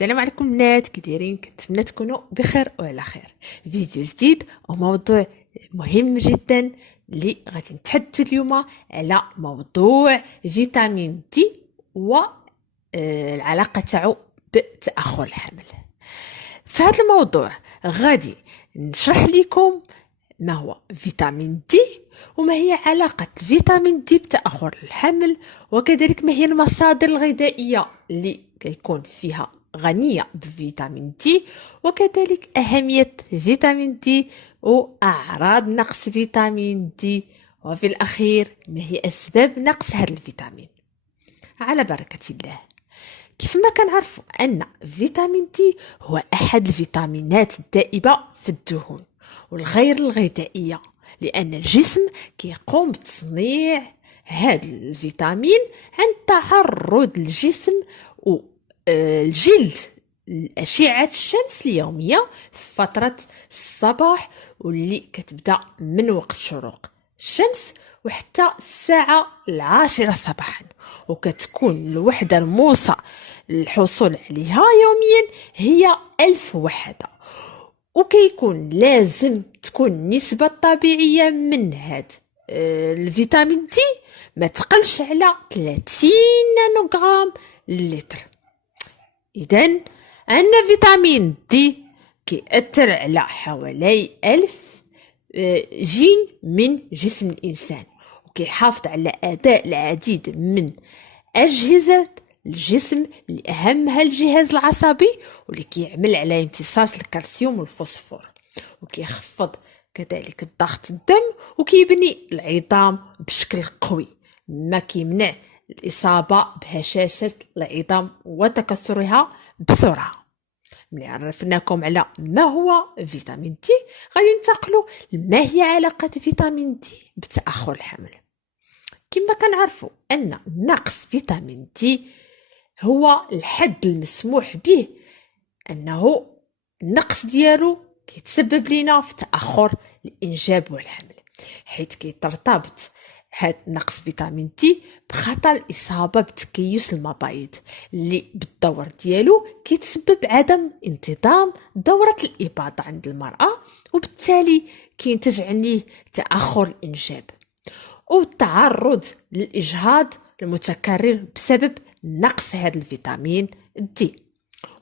السلام عليكم البنات، كي دايرين؟ كنتمنى تكونوا بخير وعلى خير. فيديو جديد وموضوع مهم جدا اللي غادي نتحدثوا اليوم على موضوع فيتامين دي والعلاقه تاعو بتاخر الحمل. في هذا الموضوع غادي نشرح لكم ما هو فيتامين دي وما هي علاقة فيتامين دي بتأخر الحمل، وكذلك ما هي المصادر الغذائية اللي كيكون فيها غنية بفيتامين دي، وكذلك أهمية فيتامين دي وأعراض نقص فيتامين دي، وفي الأخير ما هي أسباب نقص هذا الفيتامين. على بركة الله. كيف ما كنعرفوا أن فيتامين دي هو أحد الفيتامينات الدائبة في الدهون والغير الغذائية، لأن الجسم كيقوم بتصنيع هذا الفيتامين عند تعرض الجسم والجلد لأشعة الشمس اليومية في فترة الصباح، واللي كتبدا من وقت شروق الشمس وحتى الساعة 10 صباحا، وكتكون الوحدة الموصى للحصول عليها يوميا هي 1000 وحدة، وكيكون لازم تكون النسبة الطبيعية من هاد الفيتامين دي ما تقلش على 30 نانوغرام للتر. إذن أن فيتامين دي كيأثر على حوالي 1000 جين من جسم الإنسان، وكيحافظ على أداء العديد من أجهزة الجسم اللي أهمها الجهاز العصبي، واللي كيعمل على امتصاص الكالسيوم والفوسفور، وكيخفض كذلك الضغط الدم، وكيبني العظام بشكل قوي، ما كيمنع الإصابة بهشاشة العظام وتكسرها بسرعة. ملي عرفناكم على ما هو فيتامين دي، غادي ننتقلوا لما هي علاقة فيتامين دي بتأخر الحمل. كما كنعرفوا أن نقص فيتامين دي هو الحد المسموح به، أنه النقص ديالو كيتسبب لنا في تأخر الإنجاب والحمل، حيث كيترتبط هاد نقص فيتامين دي بخطر الإصابة بتكيس المبايض، اللي بالدور ديالو كيتسبب عدم انتظام دورة الإباضة عند المرأة، وبالتالي كينتج عنه تأخر الإنجاب والتعرض للإجهاض المتكرر بسبب نقص هذا الفيتامين دي.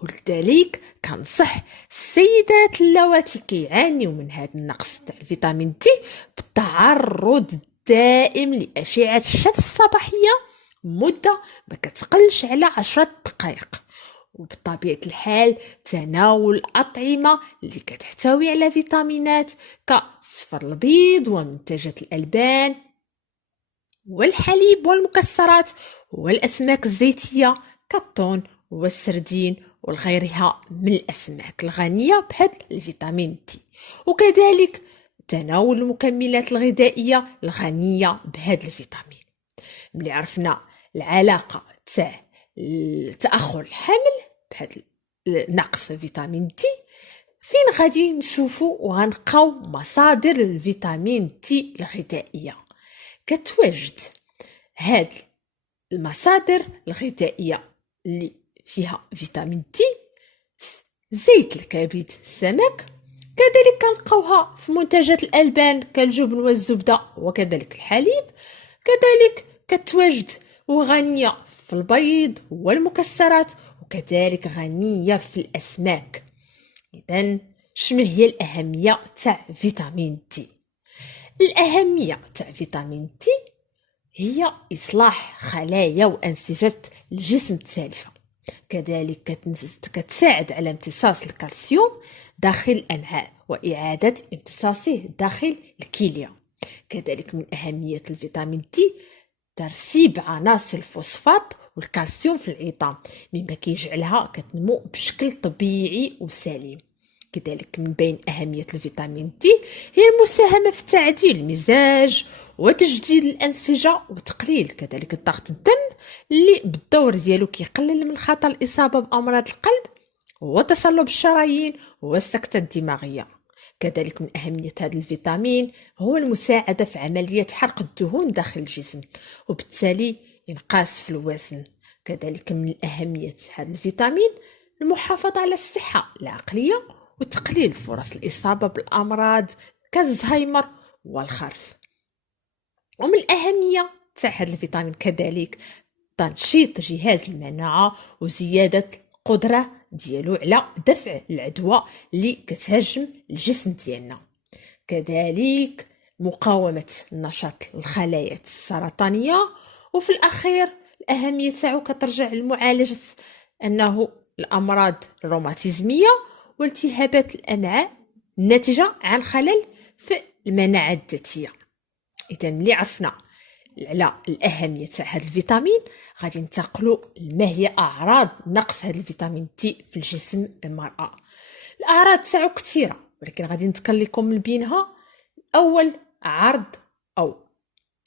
ولذلك كنصح السيدات اللواتي كيعانيو من هذا النقص تاع الفيتامين دي بالتعرض الدائم لأشعة الشمس الصباحية مدة ما كتقلش على 10 دقائق، وبطبيعة الحال تناول الأطعمة اللي كتحتوي على فيتامينات كصفر البيض ومنتجات الألبان والحليب والمكسرات والأسماك الزيتية كالطون والسردين وغيرها من الأسماك الغنية بهذا الفيتامين دي، وكذلك تناول المكملات الغذائية الغنية بهذا الفيتامين. ملي عرفنا العلاقة تاع تأخر الحمل بهذا نقص فيتامين دي، فين غادي نشوفوا وغنلقاو مصادر الفيتامين دي الغذائية؟ كتواجد هاد المصادر الغذائية اللي فيها فيتامين دي في زيت الكبد السمك، كذلك كنلقاوها في منتجات الألبان كالجبن والزبدة وكذلك الحليب، كذلك كتواجد وغنية في البيض والمكسرات، وكذلك غنية في الأسماك. إذن شنو هي الأهمية تاع فيتامين دي؟ الأهمية تاع فيتامين دي هي إصلاح خلايا وأنسجة الجسم التالفة، كذلك كتساعد على امتصاص الكالسيوم داخل الأمعاء وإعادة امتصاصه داخل الكلية. كذلك من أهمية الفيتامين دي ترسيب عناصر الفوسفات والكالسيوم في العظام، مما كيجعلها كتنمو بشكل طبيعي وسليم. كذلك من بين أهمية الفيتامين دي هي المساهمة في تعديل المزاج وتجديد الأنسجة وتقليل كذلك الضغط الدم، اللي بالدور ديالو كيقلل من خطر الإصابة بأمراض القلب وتصلب الشرايين والسكتة الدماغية. كذلك من أهمية هذا الفيتامين هو المساعدة في عملية حرق الدهون داخل الجسم، وبالتالي ينقاص في الوزن. كذلك من أهمية هذا الفيتامين المحافظة على الصحة العقلية وتقليل فرص الإصابة بالأمراض كالزهايمر والخرف. ومن الأهمية تاع هذا الفيتامين كذلك تنشيط جهاز المناعة وزيادة القدرة ديالو على دفع العدوى اللي كتهاجم الجسم ديالنا. كذلك مقاومة نشاط الخلايا السرطانية. وفي الأخير الأهمية تاعو كترجع لمعالجة أنه الأمراض الروماتيزمية والتهابات الأمعاء الناتجة عن خلل في المناعة الذاتية. إذا ملي عرفنا على الأهمية تاع هذا الفيتامين غادي ننتقلوا لما هي أعراض نقص هذا الفيتامين تي في الجسم المرأة. الأعراض تاعو كثيرة ولكن غادي نذكر لكم من بينها أول عرض أو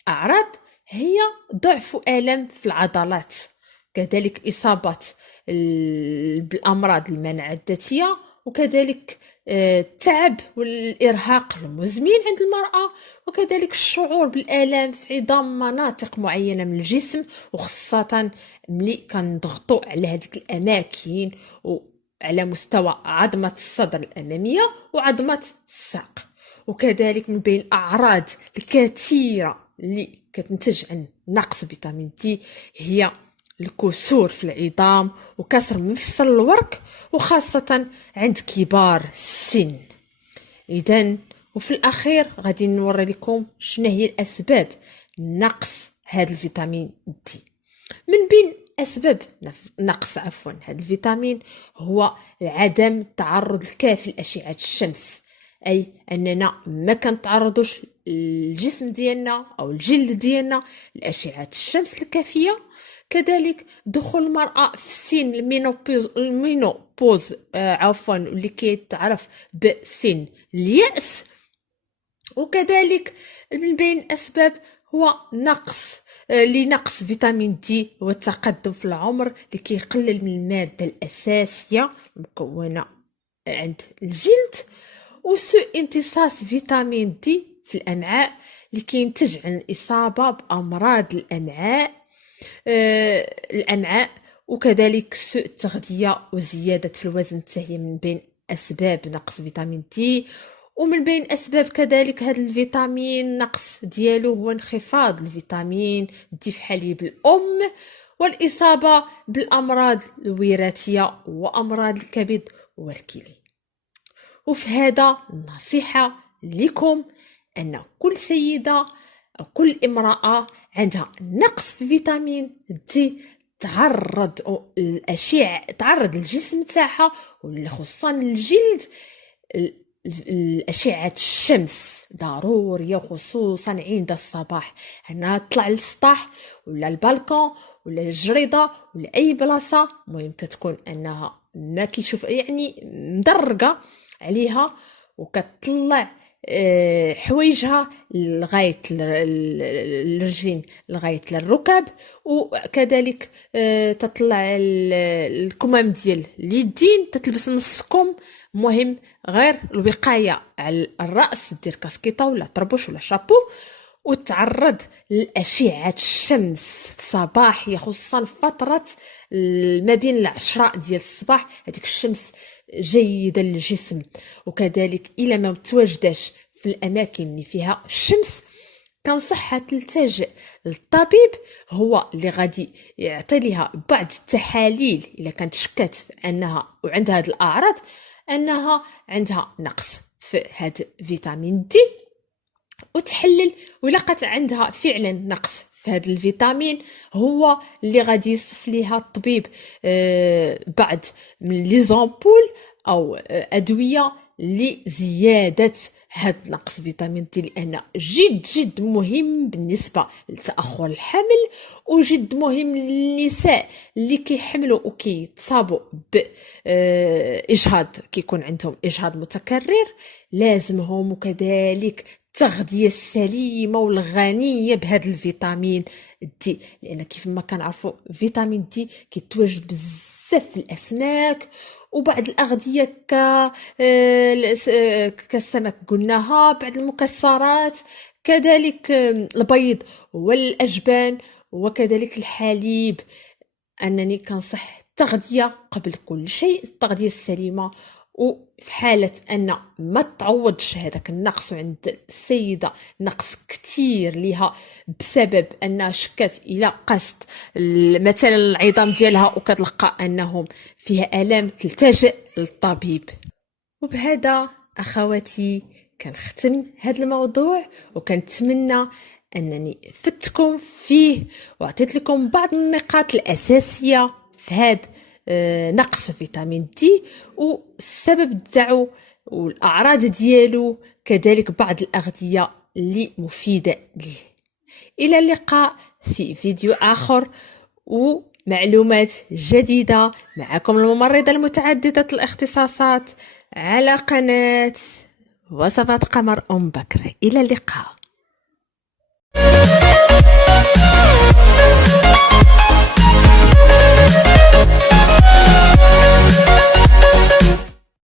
أعراض هي ضعف وألم في العضلات، كذلك إصابة بالأمراض المناعة الذاتية، وكذلك التعب والإرهاق المزمن عند المرأة، وكذلك الشعور بالآلام في عظام مناطق معينة من الجسم وخاصة ملي كنضغطوا على هذيك الأماكن على مستوى عظمة الصدر الأمامية وعظمة الساق. وكذلك من بين الأعراض الكثيرة اللي كتنتج عن نقص فيتامين دي هي الكسور في العظام وكسر مفصل الورك وخاصة عند كبار السن. إذن وفي الأخير غادي نوري لكم شنو هي الأسباب نقص هذا الفيتامين دي. من بين أسباب نقص هذا الفيتامين هو عدم التعرض الكافي لأشعة الشمس، أي أننا ما كنتعرضوش الجسم ديالنا أو الجلد ديالنا لأشعة الشمس الكافية. كذلك دخول المرأة في سن المينوبوز اللي كيتعرف بسن اليأس. وكذلك من بين الأسباب هو لنقص فيتامين دي هو التقدم في العمر اللي كيقلل من المادة الأساسية المكونة عند الجلد، وسوء امتصاص فيتامين دي في الأمعاء اللي كينتج عن الإصابة بأمراض الأمعاء وكذلك سوء التغذية وزيادة في الوزن هي من بين أسباب نقص فيتامين دي. ومن بين أسباب كذلك هذا الفيتامين نقص ديالو هو انخفاض الفيتامين دي في حليب الأم والإصابة بالأمراض الوراثية وأمراض الكبد والكلى. وفي هذا النصيحة لكم أن كل سيدة أو كل امرأة عندها نقص في فيتامين دي تعرض الجسم تاعها خصوصا الجلد الأشعة الشمس ضرورية، خصوصا عند الصباح أنها تطلع للسطح ولا البالكون ولا الجريدة ولا أي بلاصة مهم تكون أنها ما كيشوف يعني مدرقة عليها وكتطلع حوايجها لغاية الرجلين لغاية للركب، وكذلك تطلع الكمام ديال اليدين تتلبس نص كم. مهم غير الوقاية على الرأس دير كاسكيطة ولا طربوش ولا شابو وتعرض لأشعة الشمس صباحية خصوصا فترة ما بين 10 ديال الصباح، هذيك الشمس جيدة للجسم. وكذلك إلا ما متواجداش في الأماكن اللي فيها الشمس كنصحها تلتجئ للطبيب هو اللي غادي يعطي لها بعض التحاليل إلا كانت شكات أنها وعندها هذه الأعراض أنها عندها نقص في هذا فيتامين دي وتحلل ولقت عندها فعلا نقص في هذا الفيتامين هو اللي غادي يصف ليها الطبيب بعض من لي زامبول أو أدوية لزيادة هذا نقص فيتامين دي، لأن جد مهم بالنسبة لتأخر الحمل وجد مهم للنساء اللي كيحملوا وكيتصابوا بإجهاض كيكون عندهم إجهاض متكرر لازمهم وكذلك التغذية السليمة والغنية بهذا الفيتامين دي، لأن كيف ما كنعرفوا فيتامين دي كيتواجد بزاف في الأسماك وبعض الأغذية كالسمك قلناها، بعض المكسرات كذلك البيض والأجبان وكذلك الحليب. أنني كنصح التغذية قبل كل شيء، التغذية السليمة. وفي حالة أن ما تعوضش هذاك النقص عند السيدة، نقص كتير ليها بسبب أنها شكت إلى قصد مثلا العظام ديالها وكتلقى أنهم فيها آلام، تلتجئ للطبيب. وبهذا أخواتي كنختم هذا الموضوع، وكنتمنى أنني فتكم فيه وعطيت لكم بعض النقاط الأساسية في هذا نقص فيتامين دي والسبب تاعو والأعراض ديالو، كذلك بعض الأغذية اللي مفيدة ليه. إلى اللقاء في فيديو آخر ومعلومات جديدة معكم الممرضة المتعددة الاختصاصات على قناة وصفات قمر بكر. إلى اللقاء.